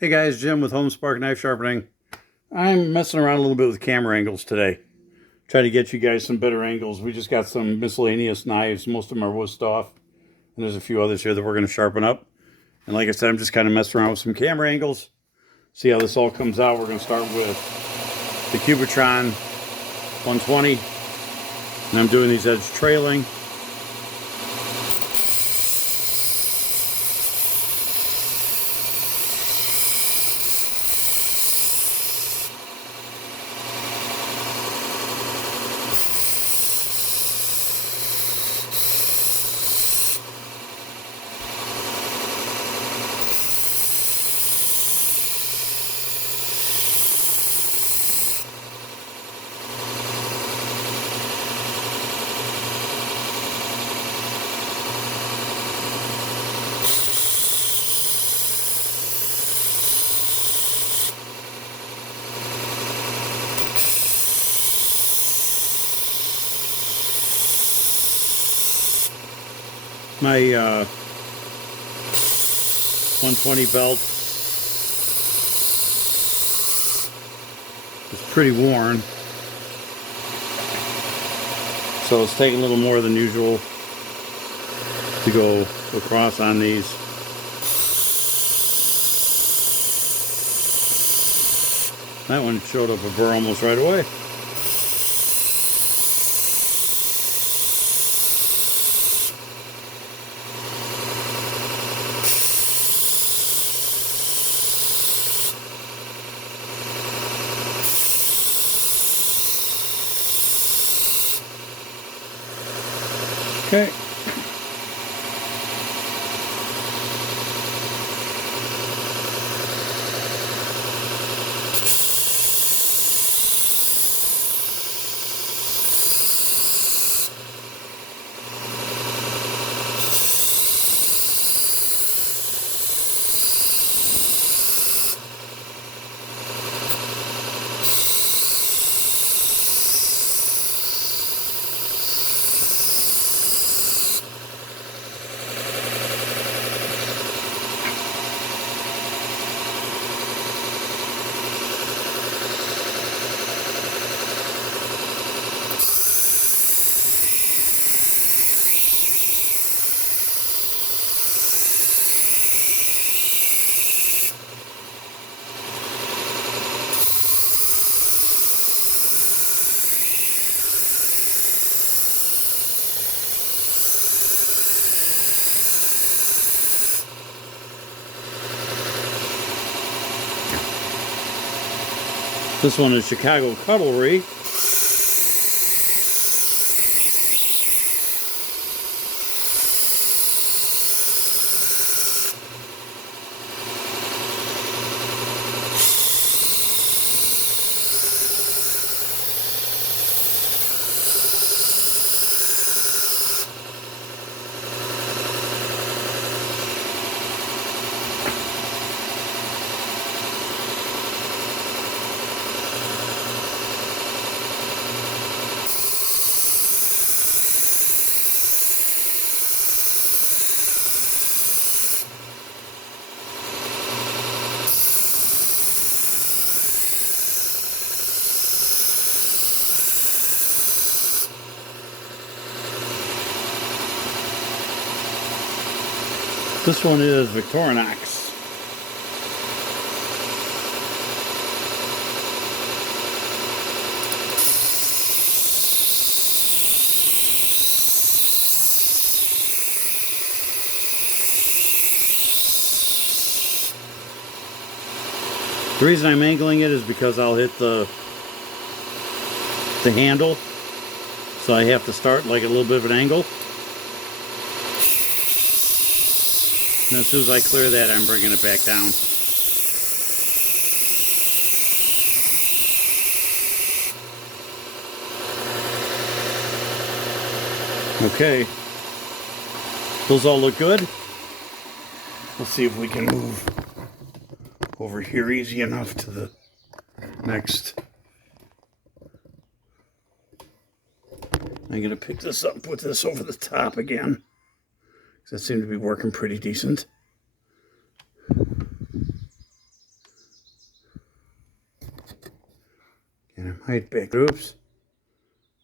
Hey guys, Jim with Home Spark Knife Sharpening. I'm messing around a little bit with camera angles today. Try to get you guys some better angles. We just got some miscellaneous knives. Most of them are Wusthof. And there's a few others here that we're going to sharpen up. And like I said, I'm just kind of messing around with some camera angles. See how this all comes out. We're going to start with the Cubitron 120. And I'm doing these edge trailing. My 120 belt is pretty worn, so it's taking a little more than usual to go across on these. That one showed up a burr almost right away. Okay. This one is Chicago Cutlery. This one is Victorinox. The reason I'm angling it is because I'll hit the handle, so I have to start like a little bit of an angle. And as soon as I clear that, I'm bringing it back down. Okay. Those all look good. Let's see if we can move over here easy enough to the next. I'm going to pick this up, put this over the top again. That seemed to be working pretty decent. And I might back, oops.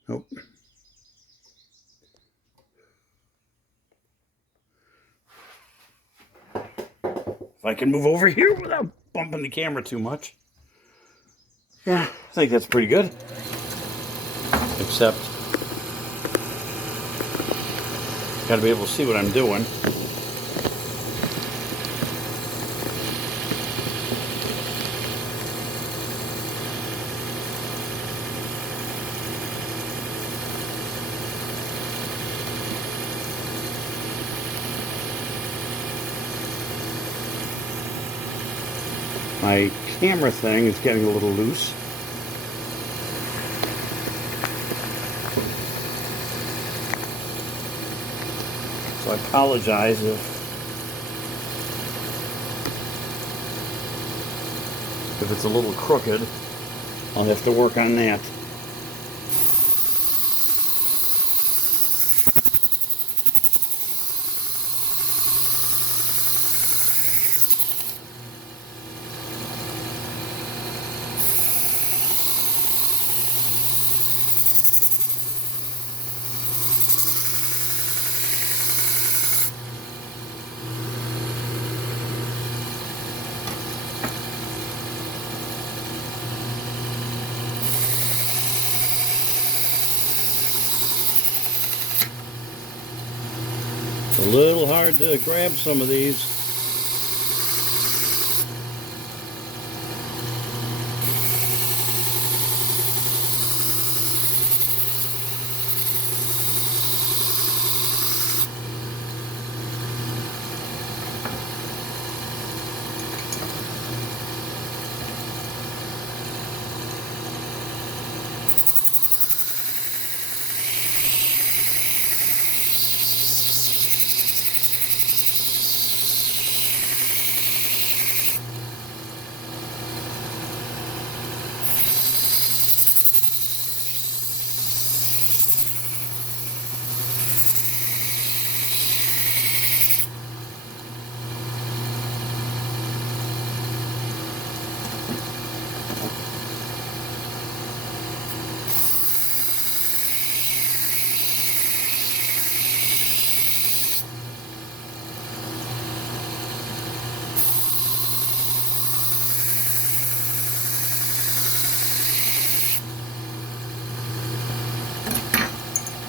Nope. If I can move over here without bumping the camera too much. Yeah, I think that's pretty good. Except, gotta be able to see what I'm doing. My camera thing is getting a little loose. So I apologize if it's a little crooked. I'll have to work on that. It's a little hard to grab some of these.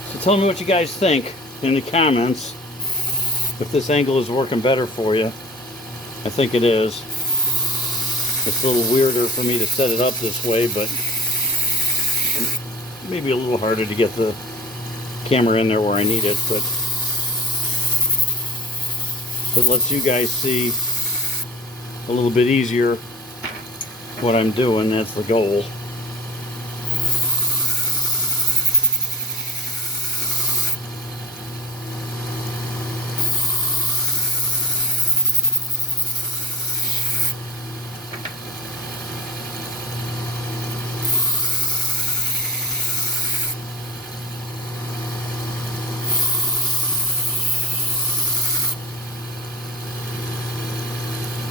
So tell me what you guys think in the comments. If this angle is working better for you. I think it is. It's a little weirder for me to set it up this way, but maybe a little harder to get the camera in there where I need it, but it lets you guys see a little bit easier what I'm doing. That's the goal.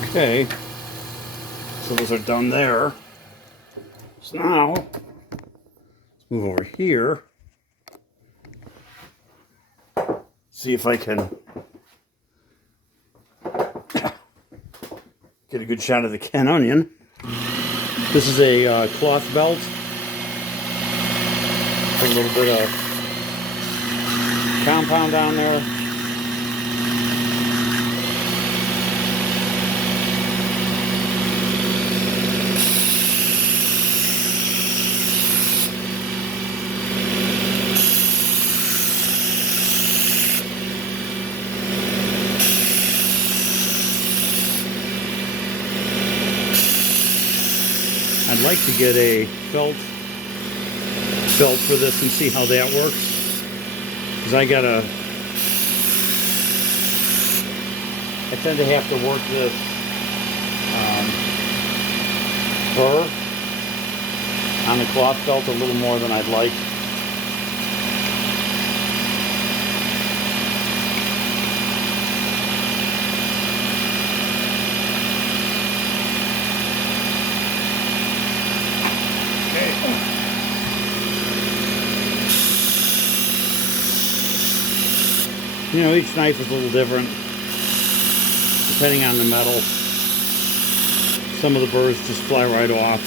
Okay, so those are done there. So now, let's move over here. See if I can get a good shot of the canned onion. This is a cloth belt. Put a little bit of compound down there. I'd like to get a felt belt for this and see how that works, because I tend to have to work this burr on the cloth belt a little more than I'd like. Okay. You know, each knife is a little different depending on the metal. Some of the burrs just fly right off.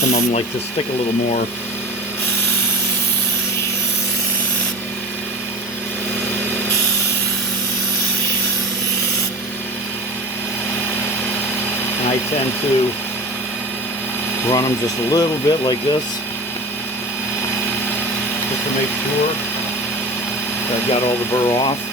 Some of them like to stick a little more. And I tend to run them just a little bit like this, just to make sure that I've got all the burr off.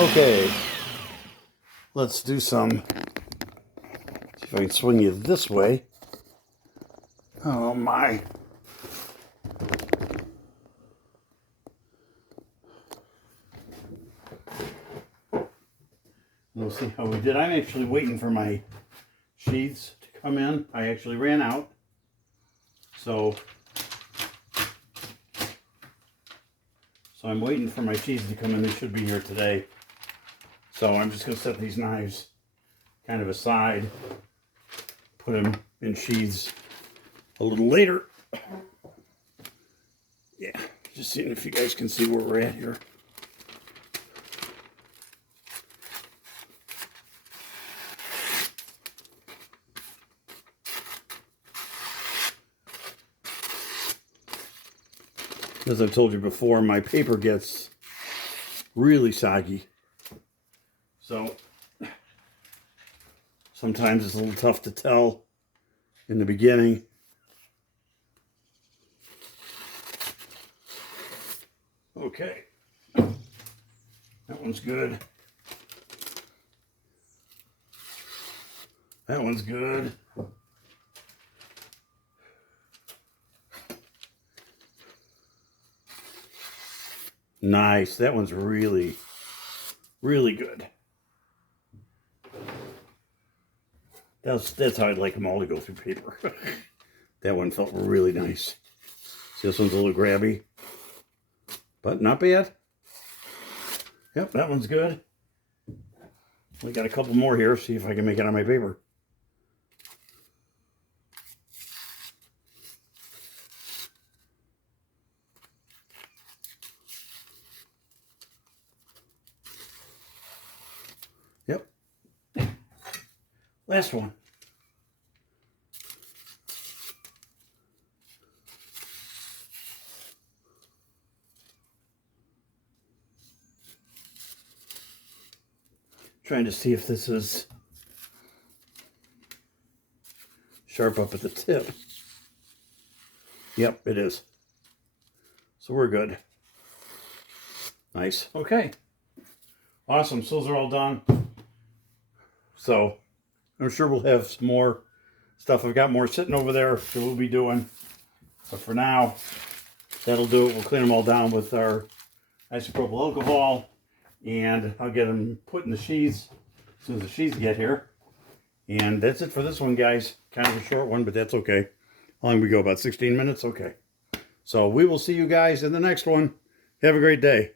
Okay, let's do some, see if I can swing you this way. Oh my. We'll see how we did. I'm actually waiting for my sheaths to come in. I actually ran out. So I'm waiting for my sheaths to come in. They should be here today. So I'm just going to set these knives kind of aside, put them in sheaths a little later. Yeah, just seeing if you guys can see where we're at here. As I've told you before, my paper gets really soggy. So sometimes it's a little tough to tell in the beginning. Okay, that one's good. That one's good. Nice. That one's really, really good. That's how I'd like them all to go through paper. That one felt really nice. See, this one's a little grabby, but not bad. Yep, that one's good. We got a couple more here. See if I can make it on my paper. Yep. Last one. Trying to see if this is sharp up at the tip. Yep, it is. So we're good. Nice. Okay. Awesome. So those are all done. So I'm sure we'll have some more stuff. I've got more sitting over there that we'll be doing. But for now, that'll do it. We'll clean them all down with our isopropyl alcohol. And I'll get them put in the sheaths as soon as the sheaths get here. And that's it for this one, guys. Kind of a short one, but that's okay. How long we go? About 16 minutes? Okay. So we will see you guys in the next one. Have a great day.